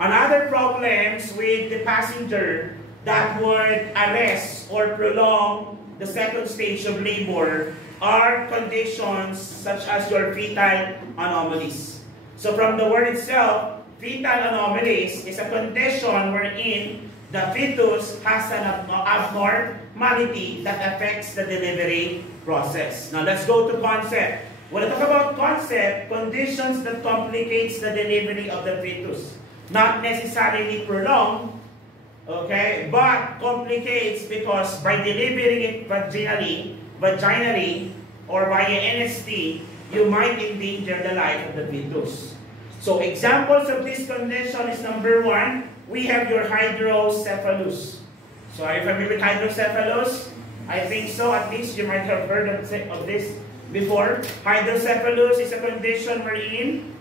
Another problems with the passenger that would arrest or prolong the second stage of labor are conditions such as your fetal anomalies. So from the word itself, fetal anomalies is a condition wherein the fetus has an abnormality that affects the delivery process. Now let's go to concept. When I talk about concept, conditions that complicates the delivery of the fetus. Not necessarily prolonged, okay, but complicates because by delivering it vaginally or via NST, you might endanger the life of the fetus. So examples of this condition is number one, we have your hydrocephalus. So are you familiar with hydrocephalus? I think so, at least you might have heard of this before. Hydrocephalus is a condition wherein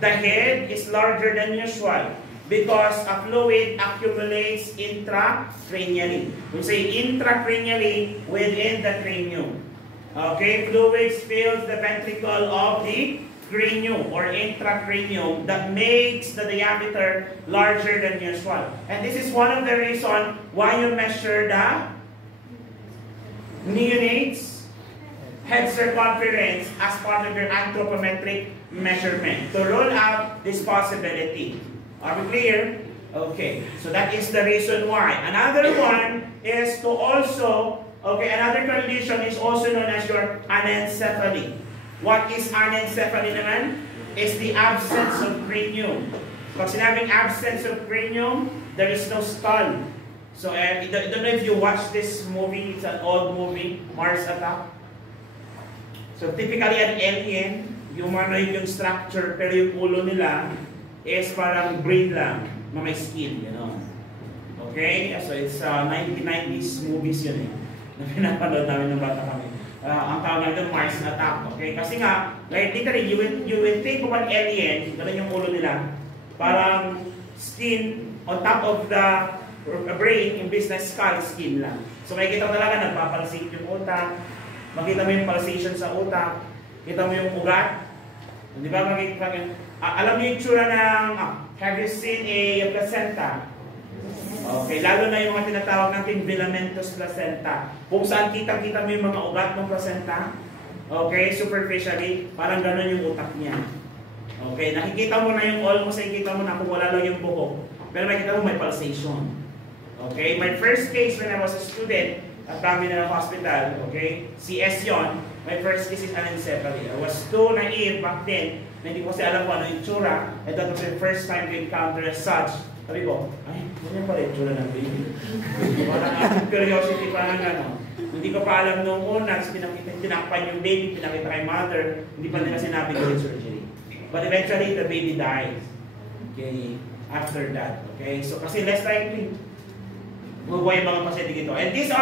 the head is larger than usual because a fluid accumulates intracranially. We say intracranially within the cranium. Okay, fluids fills the ventricle of the cranium or intracranium that makes the diameter larger than usual. And this is one of the reasons why you measure the neonate's head circumference as part of your anthropometric measurement to rule out this possibility. Are we clear? Okay, so that is the reason why. Another one is to also, another condition is also known as your anencephaly. What is anencephaly naman? Is the absence of cranium. Pag sinabing absence of cranium, there is no skull. So I don't know if you watch this movie, it's an old movie, Mars Attack. So typically an alien, humanoid yung structure, pero yung ulo nila is parang brain lang, na may skin, you know. Okay? So it's 1990s movies yun eh, na pinapanood namin ng bata kami. Ang tawag namin doon, Mars Attack. Okay? Kasi nga, like literally, you will think of an alien, ganun yung ulo nila, parang skin on top of the brain, yung business skull, skin lang. So makikita talaga, nagpapalsate yung utak, makita mo yung pulsation sa utak, kita mo yung ugat, di ba? Alam niyo yung tsura ng, have you seen a placenta? Okay, lalo na yung mga tinatawag natin filamentous placenta. Kung saan kita-kita mo yung mga ugat ng placenta, okay, superficially, parang gano'n yung utak niya. Okay, nakikita mo na yung almost, nakikita mo na kung wala lang yung buhok. Pero makikita mo may pulsation. Okay, my first case when I was a student at Terminal Hospital, okay, CS yon. My first case is anencephaly. I was too naive back then, na hindi ko kasi alam kung ano yung tsura, and that was the first time to encounter as such. Sabi ko, ay, ganyan pala yung tsura ng baby. Parang curiosity, parang ano. Hindi ko pa alam noong una, tinakpan yung baby, pinakita kay mother, hindi pa nila sinabi ko yung surgery. But eventually, the baby dies. Okay, after that. Okay, so kasi less likely, mabuhay mga pasyente dito. And these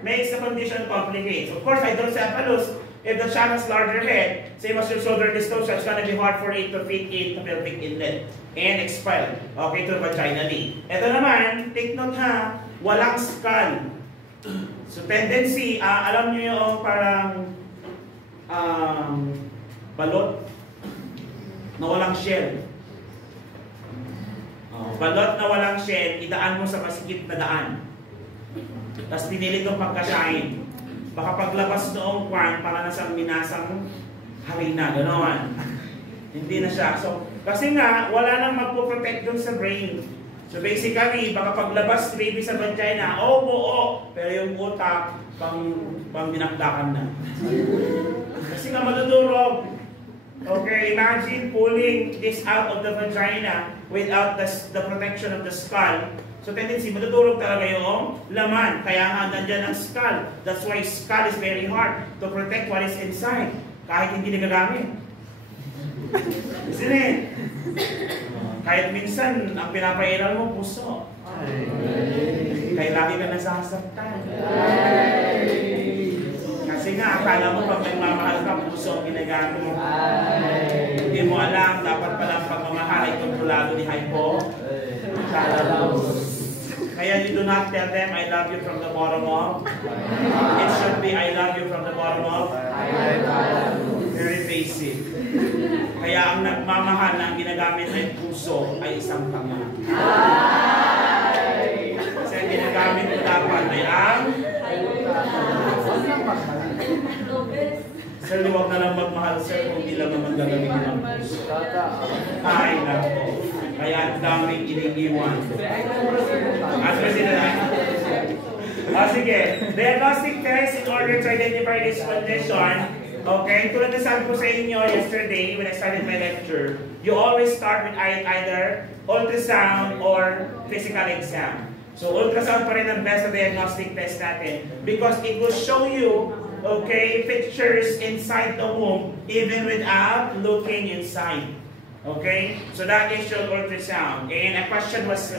makes the condition complicated. Of course, hydrocephalus, if the child has larger head, same as your shoulder dystocia, it's gonna be hard for it to fit into pelvic inlet and expel, okay, to vaginally. Ito naman, take note ha, walang skull. So tendency, alam nyo yung parang balot na walang shell. Balot na walang shell, idaan mo sa masikip na daan. Tapos pinilit kong pagkasain. Baka paglabas noong kwan, para nasa minasang harina, gano'n. Hindi na siya. So, kasi nga, wala nang magpo-protect dun sa brain. So basically, baka paglabas baby sa vagina, buo, pero yung utak, pang dinakdakan na. Kasi nga madudurog. Okay, imagine pulling this out of the vagina without the protection of the skull. So tendency, madudurog talaga yung laman. Kaya nga nandyan ang skull. That's why skull is very hard to protect what is inside. Kahit hindi nagagamit. Isn't it? Kahit minsan, ang pinapairal mo, puso. Kaya lagi ka nasasaktan. Kasi nga, akala mo pag nagmamahal ka, puso ang ginagamit mo. Hindi mo alam, dapat pala pagmamahal ay kontrolado ni Hypo. Kaya you do not tell them, I love you from the bottom of. It should be, I love you from the bottom of. Very basic. Kaya ang pagmamahal na ang ginagamit ay puso ay isang tama. Kasi ang ginagamit mo dapat ay ang sir, huwag na lang magmahal, sir, kung di lang naman gagamitin ang puso. Ay, nako. Kaya ang daming iniiwan. Sige. Diagnostic test in order to identify this condition. Okay, tulad na sabi ko sa inyo yesterday when I started my lecture, you always start with either ultrasound or physical exam. So ultrasound pa rin ang best na diagnostic test natin because it will show you, okay, pictures inside the womb even without looking inside. Okay, so that is your ultrasound. And a question was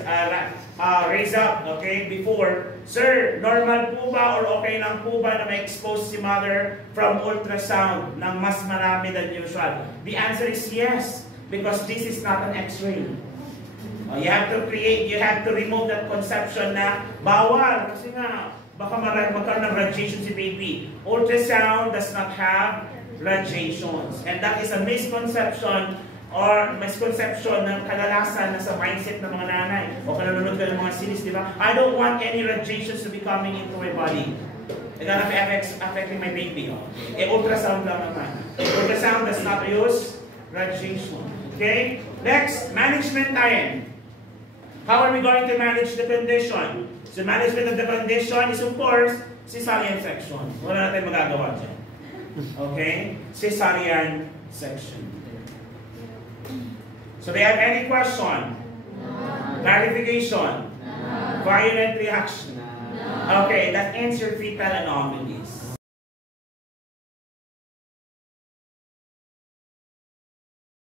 raised up, okay, before. Sir, normal po ba or okay lang po ba na ma-expose si mother from ultrasound ng mas marami than usual? The answer is yes, because this is not an X-ray. You have to remove that conception na bawal kasi nga baka magkaroon ng radiation si baby. Ultrasound does not have radiations, and that is a misconception or misconception ng kadalasan na sa mindset ng mga nanay o kung nanonood ka ng mga series, di ba? I don't want any radiations to be coming into my body. It's gonna be affecting my baby. Ultrasound lang naman. Ultrasound does not use radiation. Okay? Next, management time. How are we going to manage the condition? So management of the condition is of course cesarean section. Wala natin magagawa dyan. Okay? Cesarean section. So do you have any question? No. Clarification? No. Violent reaction? No. Okay, that answer fetal anomalies.